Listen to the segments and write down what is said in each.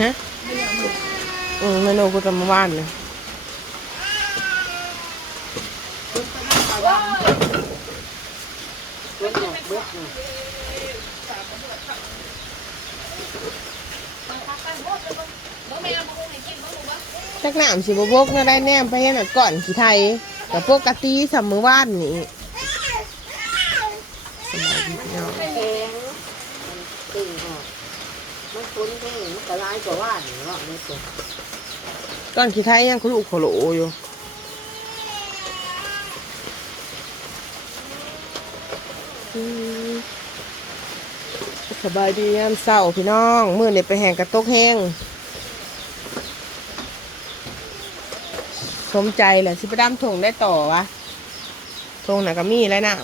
ฮะอืมเมนูกูจะมาบ้านเลยจักหนามสิบวกน่าได้แนมไปเห็นก่อนขี่ไทยแต่ปกกะติสัมมือว่านนี่สบายดีพี่น้องแข็ง มันตึงออกมันคุ้นแห้งมันกระไรกว่าว่านหรือว่าไม่ตัวก่อนขี่ไทยยังคุลุขโหลอยู่สบายดียามเศร้าพี่น้อง มื่อเนี่ยไปแห่งกระตกแห้งสมใจแหละสิไปดำถงได้ต่อวะถงหน่ะก็มีแล้วน้ำ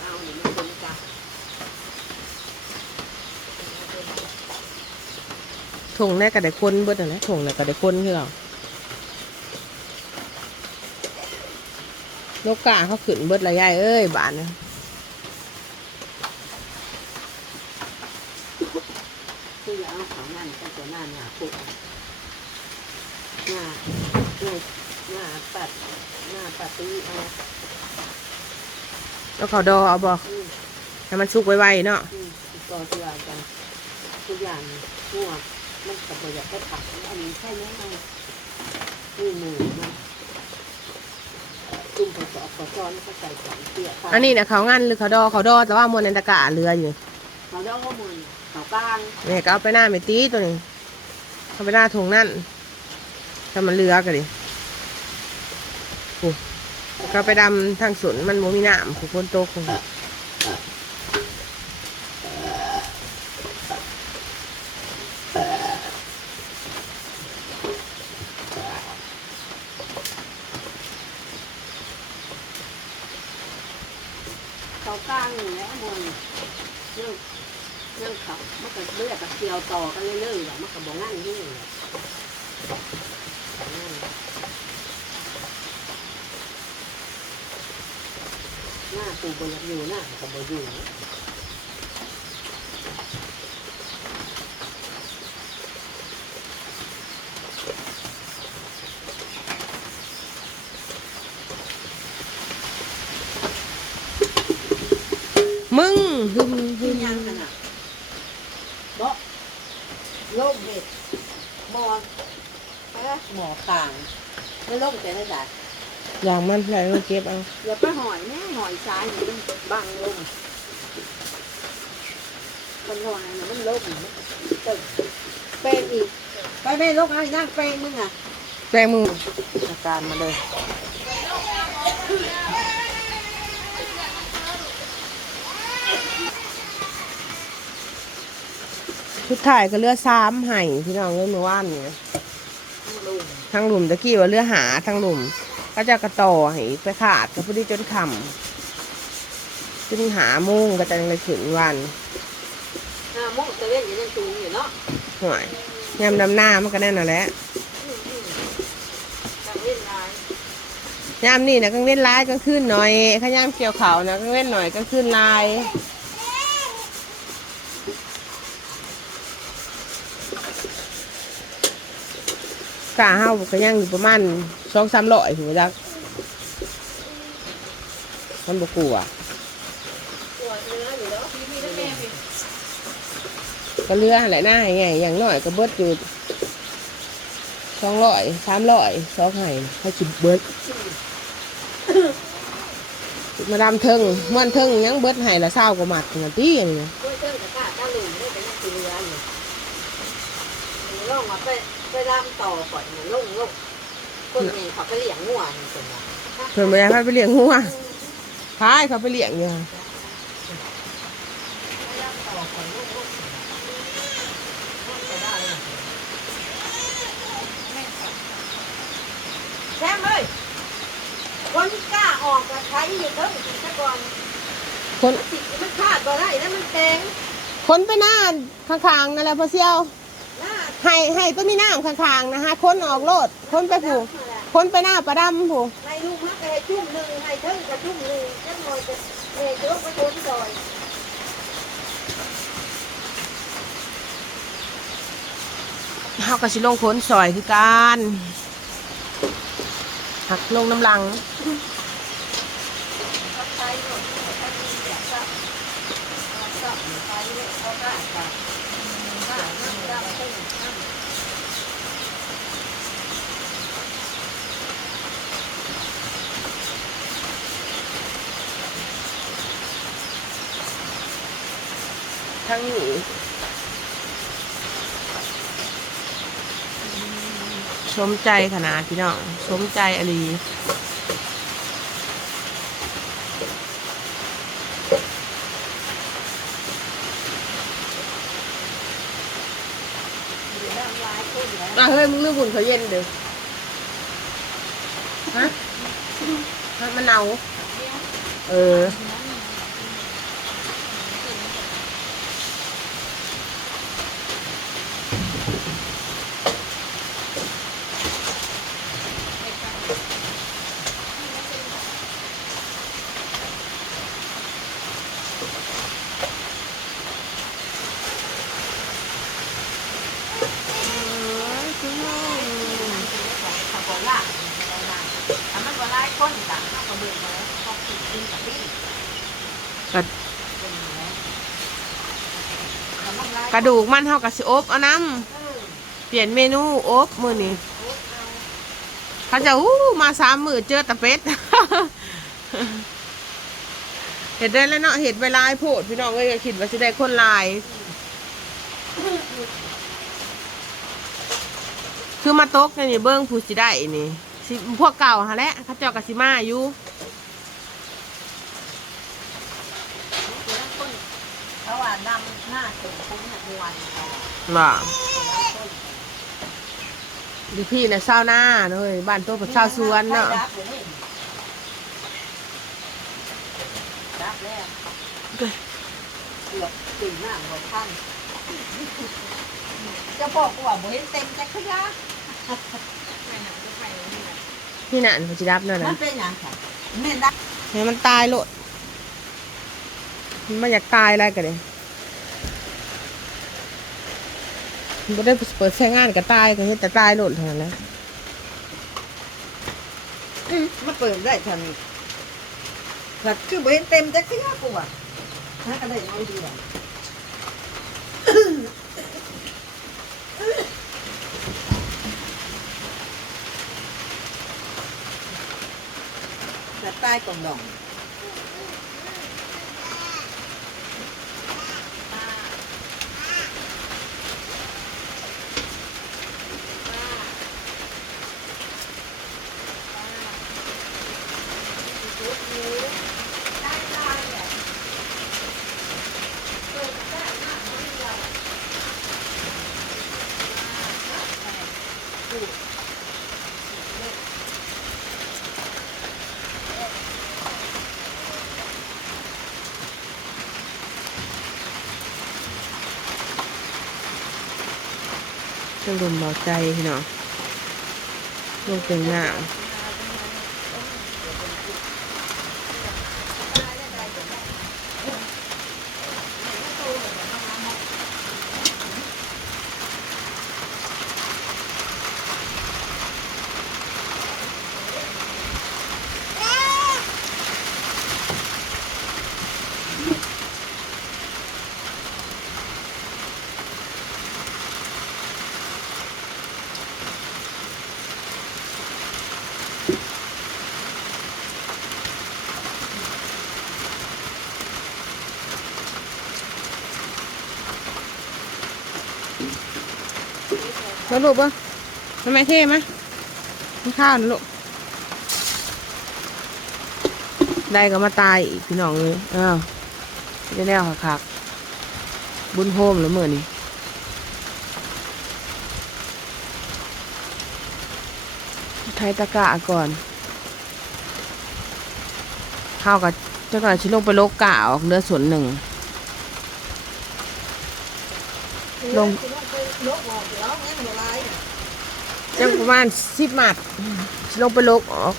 เอาหรือมันเป็นกะ ถงแน่ก็ได้คนเบิดนะถงน่ะก็ได้คนคือเรานกกาเขาขึ้นเบิดระยายเอ้ยบานคืออย่าเอาของนั่นก็ตัวหน้าหนาปุ๊บหน้าหน้าปัดหน้าปัดตีเอาแล้วเขาดอเอาบอกอืมให้มันสุกไวๆเนาะต่อตัวกันทุกอย่างมั่ว มันกับประหยัดได้ผักอันนี้ใช่ไหมเอานี่หมูมันตุ้มผสมผสมก็ใส่สองเตี้ยอันนี้นะเขางันหรือเขาดอเขาดอแต่ว่ามวลในตะกร้าเรืออยู่เขาเรียกว่ามันเขากลางแม่ก็เอาไปหน้าเมตีตัวนี้เอาไปหน้าถงนั่นถ้ามันเรือกันดิโอ้ก็ไปดำทางสวนมันโมมีน้ำผู้คนโตคง เขากลางอยู่แล้วมันเรื่องเรื่องเขามันก็เลือดกับเกี่ยวต่อกันเรื่อยๆแหละมันก็บอกงั้นอยู่แหละหน้าปูบนอยู่หน้าก็บอยู่ มึง หึมหึมยังขนาดบ่โลกเห็ดมอเอ๊ะหมอต่างไม่โลกแต่ได้ดัดอย่างมันอะไรก็เก็บเอาอย่าไปหอยแม่หอยซ้ายนี่มันบังลงมันหอยนะมันลงตึกเป็นอีกไปแม่โลกไอ้นั่งเป็นมึงอะแปลงมืออาการมาเลย ชุดถ่ายก็เลือสามไห่พี่น้องเล่นมาว่านเนี่ยลุงทางหลุมตะกี้ว่าเรือหาทางหลุม ก็จะกระต่อให้ไปขาดก็พอดีจนคำจนหาโมุ่งก็จะเลยขึ้นวันอ่ามุกตะเวนอยู่ในตูนอยู่เนาะห่วยยำดำหน้ามันก็แน่นอนแหละตะเวนลายยามนี่นะก็เว้นร้ายก็ขึ้นหน่อยขยามเกี่ยวเขานะก็เว้นหน่อยก็ขึ้นลาย กาเฮาก็ยังอยู่ประมาณสองสามร้อยถึงจะมันบกลัวตัวเนื้ออยู่แล้วก็เรืออะไรหน้าไงอย่างน้อยก็เบิดอยู่สองร้อยสามร้อยสองไห้ให้จิบเบิดมาดามเทิงม่วนเทิงยังเบิดไห้ละเศร้ากว่าหมัดนาทีอันนี้ด้วยเจ้าตะกร้าตะลุงได้เป็นนักเรืออยู่ลงมาไป ไปรำต่อก่อนลงลงคนนี้เขาไปเลี้ยงงัวนี่คนละเพิ่นไปให้ไปเลี้ยงงัวพายเขาไปเลี้ยงอยู่แซมเลยคนกล้าออกกับใช้อยู่เท่าสิซะก่อนคนสิมันขาดตัวได้แล้วมันแตงคนไปหน้าข้างๆนั่นแหละพอเซียวหน้า ให้ให้ต้นมีน้ำข้างๆนะฮะคนออกโลดคนไปผูกคนไปหน้าประดำผูกในลูกมักให้จุ่มหนึ่งให้เทั้งกระจุ่มหนึ่งจังหน่อยจะเฮ้ยจะลงไปโดนซอยเฮาก็สิลงค้นซอยคือกันหักลงน้ำลังเขาใช้หมดเขามีแบบว่าเขาชอบใช้เนี่ยเขาได้ ทั้งหนีสมใจขนาดพี่น้องสมใจอหลี อยู่น้ำลายขึ้นแล้ว คือบุญเขาเย็นเด้อฮะฮะมันหนาวเออ เขาบอกว่าถ้ามันก็ไล่ก้นต่างเขาก็เบื่อมาแล้วเขาคิดกินกับพี่กระเป็นอย่างนี้ถ้ามันไล่กระดูกมันเท่ากับสิอบเอาน้เออำเปลี่ยนเมนูอบมือนี้เขาจะอู้มาสามมือเจอตะเป็ด เห็ดได้แล้วเนาะเห็ดเวลายโพดพี่น้องเอ้ยก็คิดว่าจะได้คนลาย คือมาตกนี่เบิ้งผู้สิได้นี่ สิพวกเก่าฮะแหละเขาเจ้ากับสิมาอยู่เขาว่าดำหน้าถึงคุ้มเนี่ยวันเขาว่าแล้วต้นดิพี่น่ะเศร้าหน้าเนาะเว้ยบ้านโตกับเศร้าสวนเนาะรับอยู่นี่รับแล้วเกือบถึงหน้าหมดท่านจะบอกว่าบ่เห็นเต็มจักรยาน พี่น่ะเขาจะรับนั่นมันะนเป็นอย่างค่ะแม่ดักให้มันตายโลดมันไม่อยากตายอะไรกันเลยมันบ่ได้เปิดใช้งานก็ตายก็เฮ็ดแต่ตายโลดเท่านั้นแหละมันเปิดได้ทันถ้าคือบ่เห็นเต็มจักรยานกูว่าหากันได้น้อยเดียว แต่ใจะลุ่มเบาใจพี่น้องลงเต็มหน้าว ล้วลูกปะทำไมเท่ไหมกินข้าวนะลูก ได้ก็มาตายอีกพี่น้องเลยอ้าวจะแนวคักๆบุญโฮมหรือเมื่อนี่ไทยตะกะก่อน ข้าวกับเจ้าก่อนชิลงไปโลกกะออกเรือส่วนหนึ่ง ลงจังประมาณสิบหมัดลงไปลกออก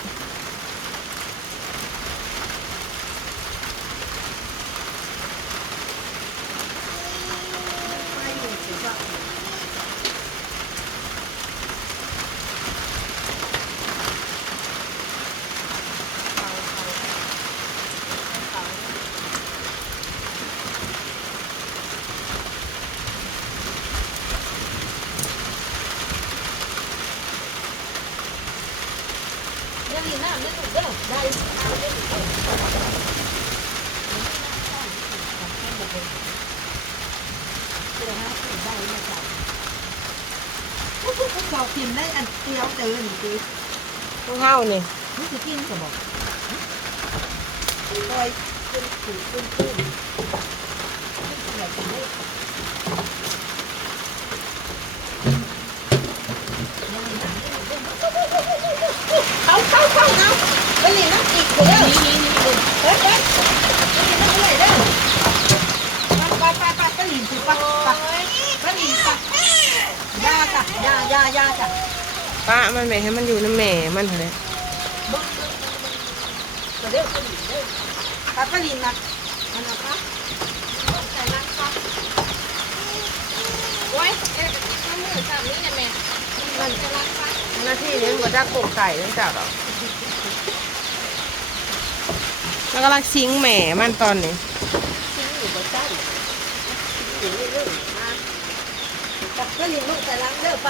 ำได้หนูเด้อได้น้ำได้หนูเด้อพว กพวกเรากินได้อันเดียวเดินสิพวกเฮานี่นี่คือกินก็บอกลอยขึ้นขึ้นขึ้นขึ้นขึ้นขึ้นเลยเขาเขาเขาเอาไปหลีน้ำอีกเด้อนี่นี่นี่เฮ้ยเฮ้ยไปหลีน้ำเลยเด้อไปไปไปไปหลีสิไปไปไปหลีไปยาจ้ะ ยายายาจ้ะป้ามันไม่ให้มันอยู่ในแม่มันเท่านั้นมาเด้อไปหลีเด้อไปไปหลีนะมันนะคะใส่น้ำค่ะโอ้ยแกจะกินข้าวมือสามนี้แหละแม่มันจะรักปะหน้าที่นี้มันบ่จักกบไก่นั่นจ้ะดอกแล้วก็รักซิงแหม่มันตอนนี้ชิ้นอยู่บนใต้อยู่เรื่อยๆมาจับก็หลีลูกใส่น้ำเด้อไป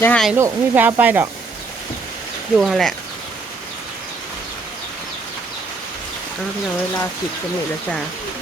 จะหายลูกพี่แพ้เอาไปดอก อยู่หั่นแหละอ้าวพี่น้องเวลาสิบจะมีแล้วจ้า